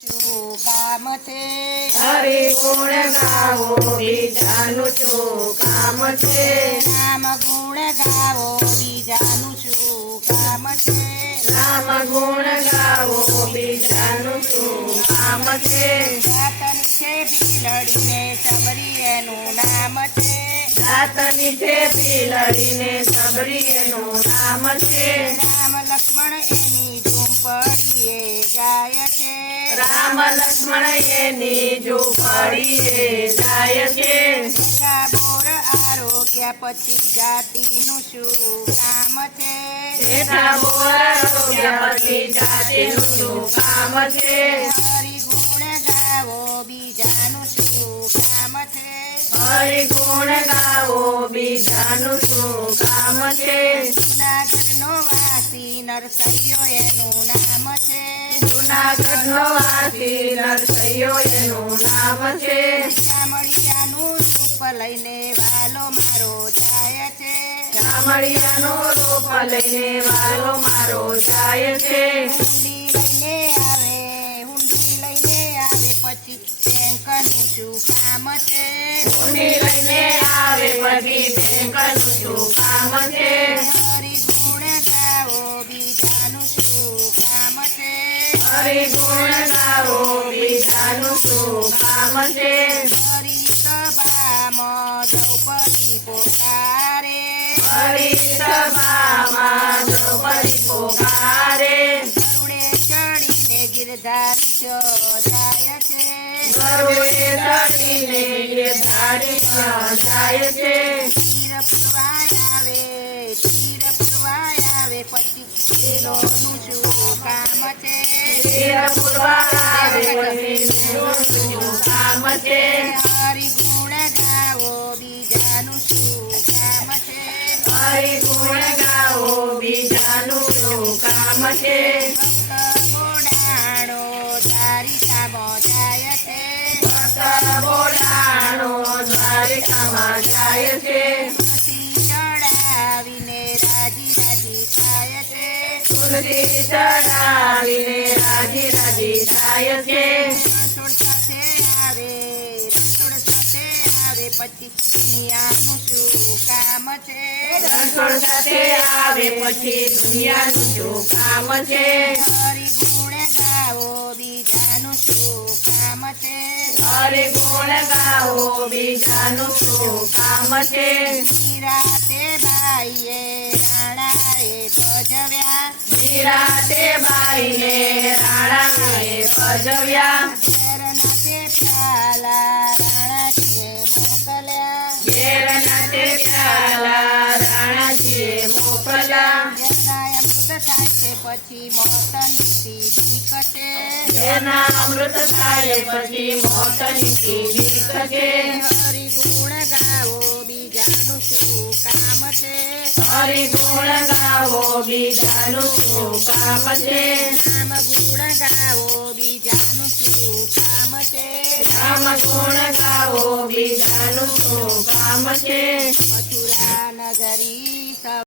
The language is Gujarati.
શું કામ છે? હરિ ગુણ ગાવો બીજાનું શું કામ છે? રામ ગુણ ગાવો બીજાનું શું કામ છે? રામ ગુણ ગાવો બીજાનું શું કામ છે? જાતની છે બિલડીને સબરી એનું નામ છે. જાતની છે બિલડીને સબરી એનું નામ છે. રામ લક્ષ્મણ એની ઝૂંપડીએ જાય છે. રામ લક્ષ્મણ એની ઝૂંપડીએ જાય છે. બેઠા બોર આરોગ્ય પછી જાતિનું શું કામ છે? જેઠા બોર આરોગ્ય પછી જાતિનું શું કામ છે? હરિ ગુણ ગાવો બીજાનું શું કામ છે? હરિ ગુણ ગાવો બીજાનું શું કામ છે? જૂનાગઢનો વાસી નરસૈયો એનું નામ છે. જૂનાગઢનો વાસી નરસૈયો એનું નામ છે. ચામડિયાનું રૂપ લઈને વાલો મારો જાય છે. ચામડિયાનો રૂપ લઈને વાલો મારો જાય છે. હુંડી લઈને આવે પછી બેંકનું શું કામ છે? હુંડી લઈને આવે પછી બેંકનું શું કામ છે? હરિ ગુણ ગાવો બીજાનું શું કામ છે? હરિ ગુણ ગાવો બીજાનું શું કામ છે? હરિ સભામાં દ્રૌપદી પોકારે. હરિ સભામાં દ્રૌપદી પોકારે. ગરુડે ચડીને ગિરધારી જાય છે. ગરુડે ચડીને ગિરધારી જાય છે. તીર પુરવાય આવે પછી લીલોનું શું કામ છે? તીર પુરવા આવે પછી લીલોનું શું કામ છે? હરિ ગુણ ગાવો બીજાનું શું કામ છે? હરિ ગુણ ગાવો બીજાનું શું કામ છે? ભક્ત બોડાણો દ્વારિકામાં જાય છે. ભક્ત બોલાણો દ્વારિકામાં જાય છે. તુલસી ચડાવીને રાજી રાજી થાય છે. તુલસી ચડાવીને રાજી રાજી થાય છે. રણછોડ સાથે આવે પછી દુનિયાનું શું કામ છે? રણછોડ સાથે આવે પછી દુનિયાનું શું કામ છે? હરિ ગુણ ગાવો બીજાનું શું કામ છે? હરિ ગુણ ગાવો બીજાનું શું કામ છે? નિરાતે બાઈએ રાણાએ ભજવ્યા. નિરાતે બાઈને રાણાએ ભજવ્યા. ઘેરનાથે પ્યાલા રાણાજીએ મોકલ્યા. ઘેરના તે પ્યાલા રાણાજીએ મોકલ્યા. ઘેરના અમૃત થાય છે પછી મોતની બીક છે. ઘેરના અમૃત થાય પછી મોતની બીક છે. હરિ ગુણ ગાવો બીજાનું શું કામ છે? હરિ ગુણ ગાવો બીજાનું શું કામ છે? રામ ગુણ ગાવો બીજાનું શું કામ છે? રામ ગુણ ગાવો બીજાનું શું કામ છે? મથુરા નગરી